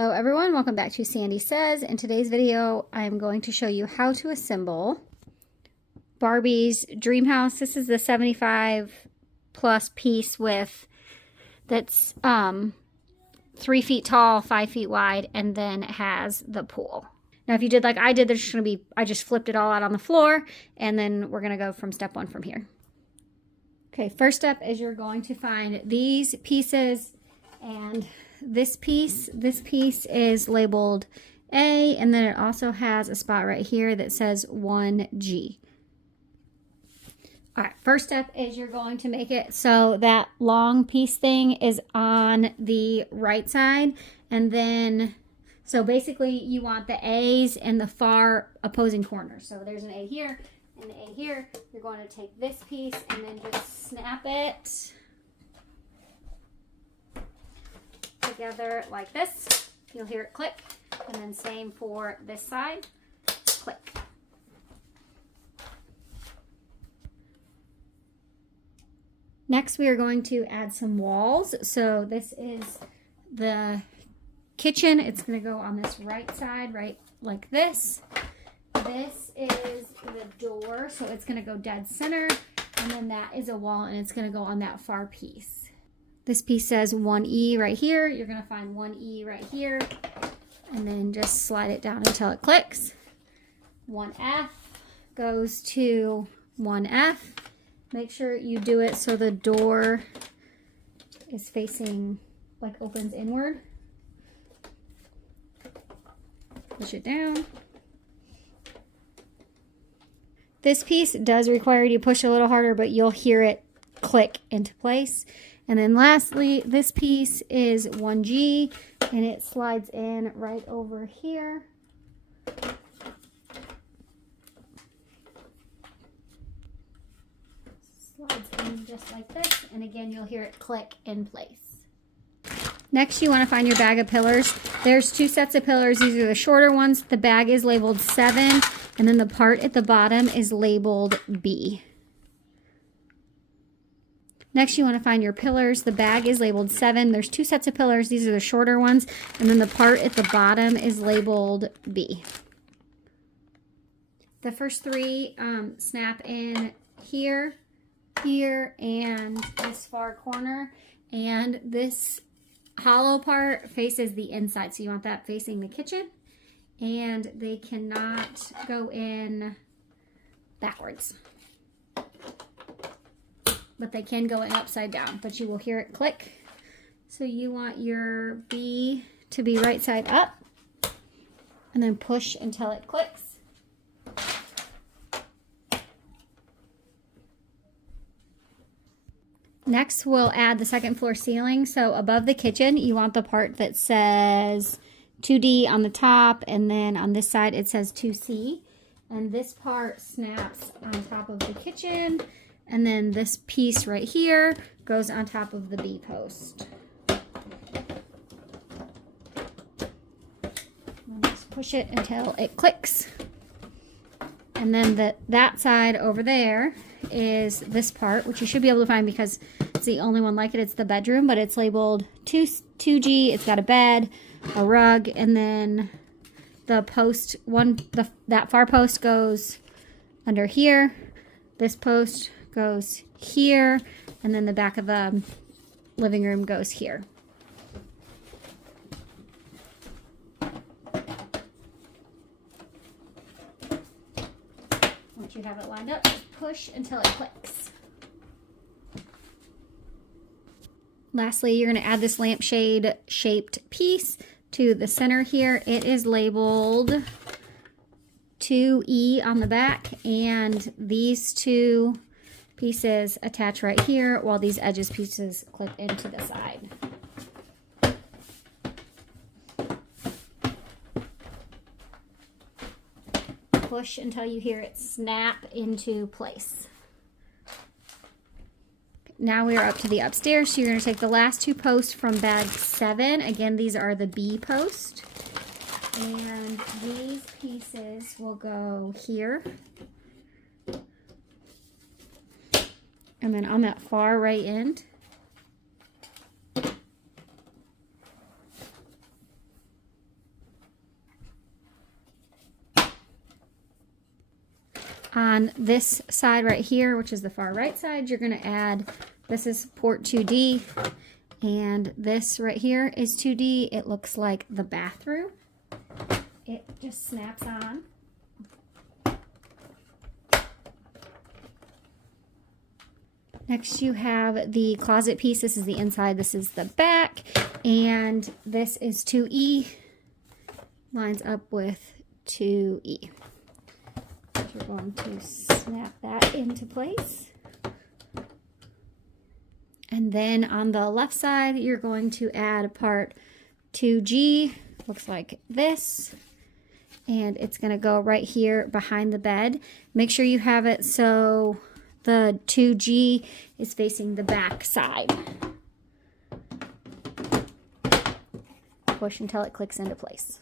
Hello everyone, welcome back to Sandy Says. In today's video, I'm going to show you how to assemble Barbie's dream house. This is the 75 plus piece that's 3 feet tall, 5 feet wide, and then it has the pool. Now if you did like I did, there's going to be, I just flipped it all out on the floor, and then we're going to go from step one from here. Okay, first step is you're going to find these pieces, and this piece is labeled A, and then it also has a spot right here that says 1G. All right, first step is you're going to make it so that long piece thing is on the right side, and then, so basically you want the A's in the far opposing corners. So there's an A here and an A here. You're going to take this piece and then just snap it together like this. You'll hear it click, and then same for this side, click. Next we are going to add some walls. So this is the kitchen. It's going to go on this right side, right like this. This is the door, so it's going to go dead center, and then that is a wall, and it's going to go on that far piece. This piece says 1E right here. You're going to find 1E right here, and then just slide it down until it clicks. 1F goes to 1F. Make sure you do it so the door is facing, like opens inward. Push it down. This piece does require you to push a little harder, but you'll hear it click into place. And then lastly, this piece is 1G, and it slides in right over here. Slides in just like this, and again, you'll hear it click in place. Next, you want to find your bag of pillars. There's 2 sets of pillars. These are the shorter ones. The bag is labeled 7, and then the part at the bottom is labeled B. Next, you want to find your pillars. The bag is labeled 7. There's 2 sets of pillars. These are the shorter ones. And then the part at the bottom is labeled B. The first 3 snap in here, here, and this far corner. And this hollow part faces the inside. So you want that facing the kitchen. And they cannot go in backwards, but they can go in upside down, but you will hear it click. So you want your B to be right side up, and then push until it clicks. Next, we'll add the second floor ceiling. So above the kitchen, you want the part that says 2D on the top, and then on this side it says 2C. And this part snaps on top of the kitchen, and then this piece right here goes on top of the B post. And just push it until it clicks. And then that side over there is this part, which you should be able to find because it's the only one like it. It's the bedroom, but it's labeled 2G. It's got a bed, a rug, and then the post that far post goes under here. This post goes here, and then the back of the living room goes here. Once you have it lined up, just push until it clicks. Lastly, you're going to add this lampshade shaped piece to the center here. It is labeled 2E on the back, and these 2 pieces attach right here while these edges pieces clip into the side. Push until you hear it snap into place. Now we are up to the upstairs. So you're going to take the last 2 posts from bag 7. Again, these are the B post. And these pieces will go here. And then on that far right end, On this side right here, which is the far right side, you're going to add, this is port 2D, and this right here is 2D. It looks like the bathroom. It just snaps on. Next you have the closet piece. This is the inside, this is the back, and this is 2E, lines up with 2E. So we're going to snap that into place. And then on the left side, you're going to add part 2G, looks like this, and it's going to go right here behind the bed. Make sure you have it so the 2G is facing the back side. Push until it clicks into place.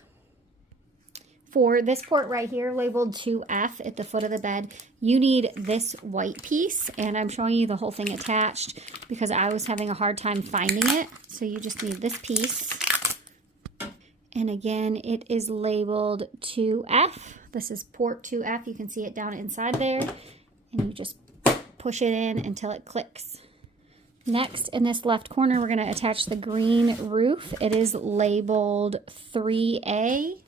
For this port right here, labeled 2F at the foot of the bed, you need this white piece, and I'm showing you the whole thing attached because I was having a hard time finding it. So you just need this piece. And again, it is labeled 2F. This is port 2F. You can see it down inside there, and you just push it in until it clicks. Next, in this left corner, we're going to attach the green roof. It is labeled 3A.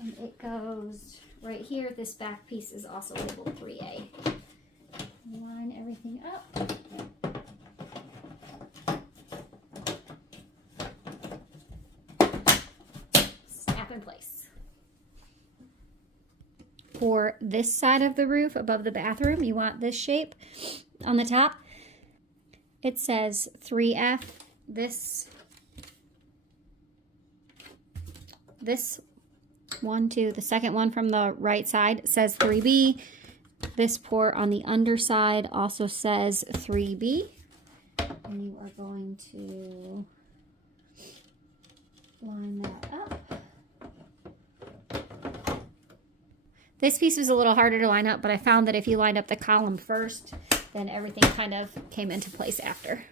And it goes right here. This back piece is also labeled 3A. Line everything up. Snap in place. For this side of the roof above the bathroom, you want this shape on the top. It says 3F. This 1, 2, the second one from the right side says 3B. This port on the underside also says 3B. And you are going to line that up. This piece was a little harder to line up, but I found that if you lined up the column first, then everything kind of came into place after.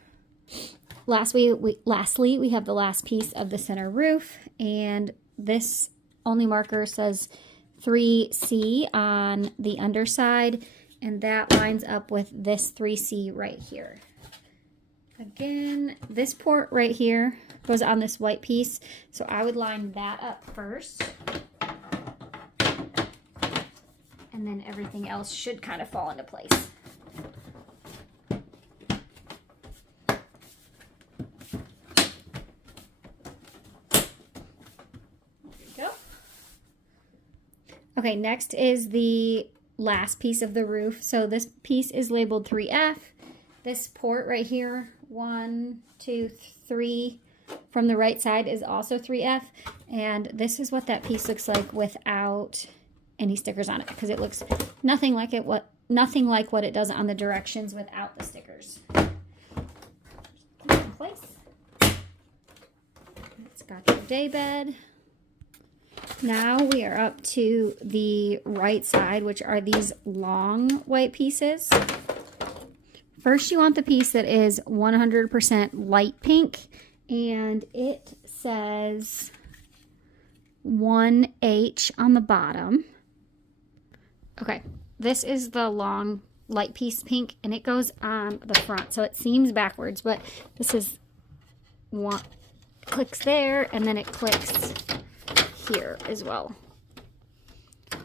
Lastly, we have the last piece of the center roof, and this only marker says 3C on the underside, and that lines up with this 3C right here. Again, this port right here goes on this white piece, so I would line that up first, and then everything else should kind of fall into place. Okay, next is the last piece of the roof. So this piece is labeled 3F. This port right here, 1, 2, 3, from the right side is also 3F. And this is what that piece looks like without any stickers on it, because it looks nothing like what it does on the directions without the stickers. Put it in place. It's got your day bed. Now we are up to the right side, which are these long white pieces. First, you want the piece that is 100% light pink, and it says 1H on the bottom. Okay, this is the long light piece pink, and it goes on the front, so it seems backwards, but this is one, clicks there, and then it clicks here as well,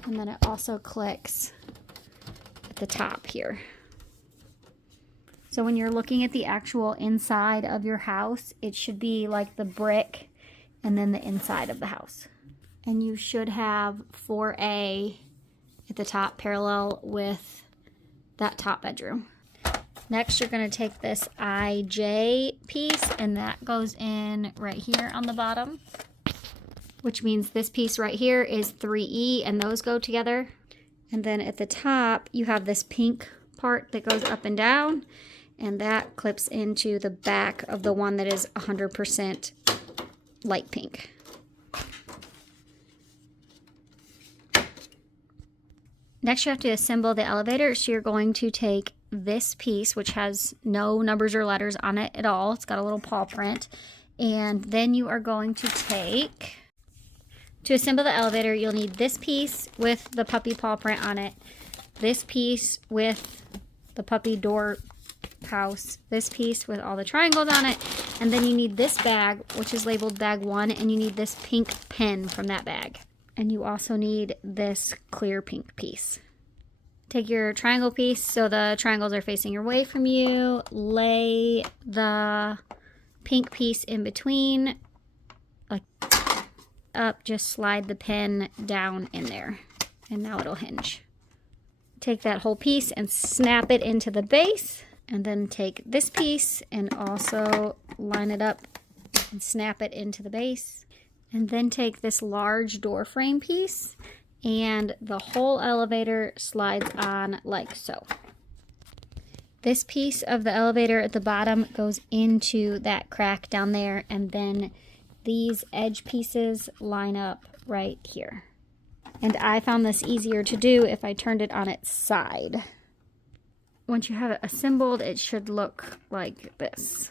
and then it also clicks at the top here. So when you're looking at the actual inside of your house, it should be like the brick and then the inside of the house, and you should have 4A at the top parallel with that top bedroom. Next, you're going to take this IJ piece, and that goes in right here on the bottom, which means this piece right here is 3E, and those go together. And then at the top, you have this pink part that goes up and down, and that clips into the back of the one that is 100% light pink. Next, you have to assemble the elevator. So you're going to take this piece, which has no numbers or letters on it at all. It's got a little paw print. And then you are going to take... To assemble the elevator, you'll need this piece with the puppy paw print on it, this piece with the puppy door house, this piece with all the triangles on it, and then you need this bag, which is labeled bag 1, and you need this pink pen from that bag. And you also need this clear pink piece. Take your triangle piece so the triangles are facing away from you. Lay the pink piece in between, like up, just slide the pen down in there, and now it'll hinge. Take that whole piece and snap it into the base, and then take this piece and also line it up and snap it into the base. And then take this large door frame piece, and the whole elevator slides on like so. This piece of the elevator at the bottom goes into that crack down there, and then these edge pieces line up right here. And I found this easier to do if I turned it on its side. Once you have it assembled, it should look like this.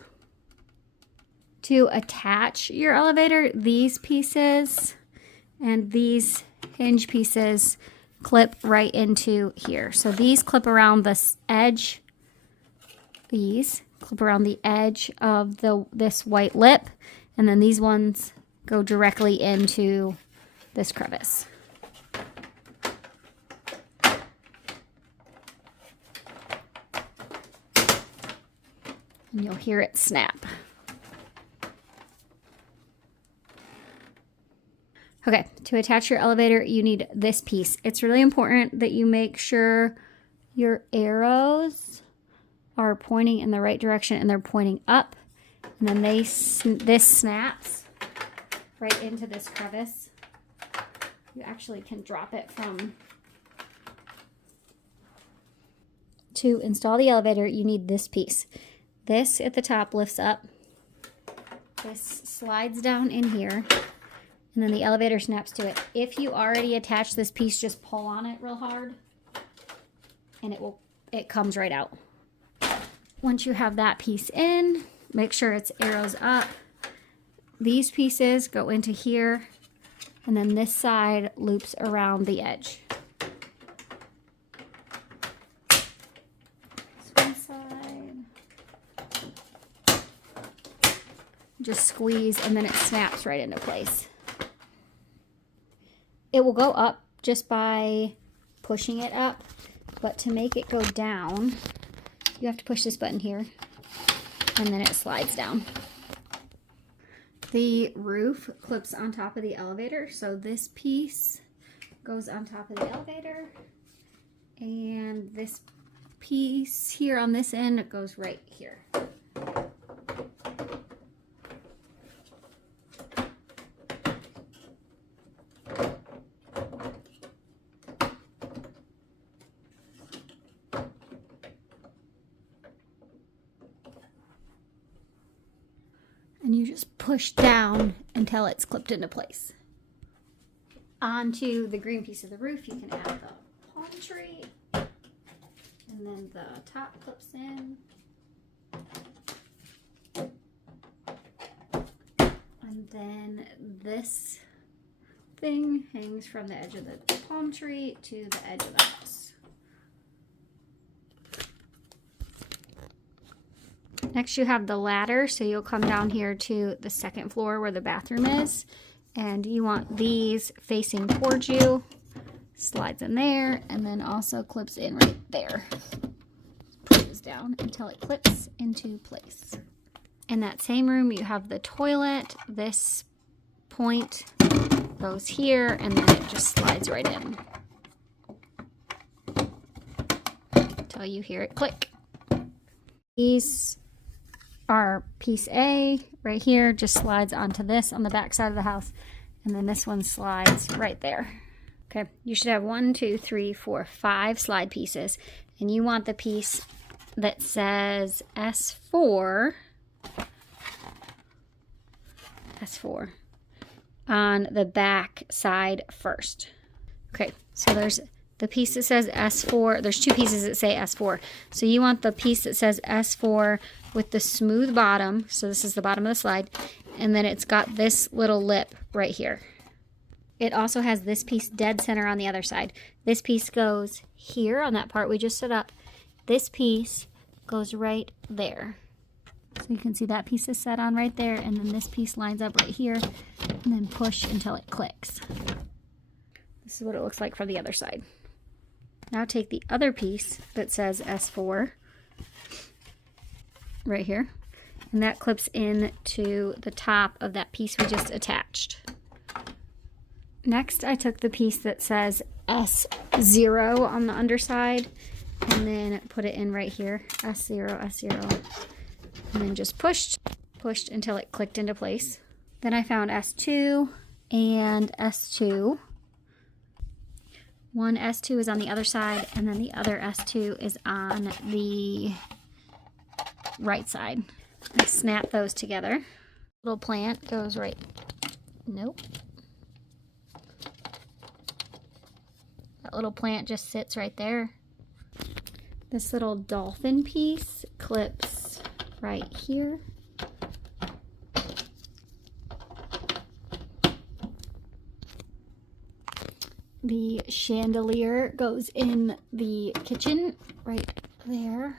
To attach your elevator, these pieces and these hinge pieces clip right into here. So these clip around this edge. These clip around the edge of this white lip, and then these ones go directly into this crevice. And you'll hear it snap. Okay, to attach your elevator, you need this piece. It's really important that you make sure your arrows are pointing in the right direction and they're pointing up. And then this snaps right into this crevice. You actually can drop it from. To install the elevator, you need this piece. This at the top lifts up. This slides down in here. And then the elevator snaps to it. If you already attach this piece, just pull on it real hard and it comes right out. Once you have that piece in, make sure it's arrows up. These pieces go into here, and then this side loops around the edge. This one side. Just squeeze, and then it snaps right into place. It will go up just by pushing it up, but to make it go down, you have to push this button here, and then it slides down. The roof clips on top of the elevator, so this piece goes on top of the elevator, and this piece here on this end goes right here. And you just push down until it's clipped into place. Onto the green piece of the roof, you can add the palm tree. And then the top clips in. And then this thing hangs from the edge of the palm tree to the edge of the house. Next you have the ladder, so you'll come down here to the second floor where the bathroom is, and you want these facing towards you. Slides in there, and then also clips in right there. Pushes down until it clips into place. In that same room you have the toilet. This point goes here, and then it just slides right in until you hear it click. These are piece A right here, just slides onto this on the back side of the house, and then this one slides right there. Okay, you should have 1, 2, 3, 4, 5 slide pieces, and you want the piece that says S4 on the back side first. Okay, so there's the piece that says S4, there's 2 pieces that say S4. So you want the piece that says S4 with the smooth bottom, so this is the bottom of the slide, and then it's got this little lip right here. it also has this piece dead center on the other side. This piece goes here on that part we just set up. This piece goes right there. So you can see that piece is set on right there, and then this piece lines up right here, and then push until it clicks. This is what it looks like from the other side. Now take the other piece that says S4 right here, and that clips into the top of that piece we just attached. Next, I took the piece that says S0 on the underside and then put it in right here, S0, S0, and then just pushed until it clicked into place. Then I found S2 and S2. One S2 is on the other side, and then the other S2 is on the right side. I snap those together. Little plant goes right, nope. That little plant just sits right there. This little dolphin piece clips right here. The chandelier goes in the kitchen right there.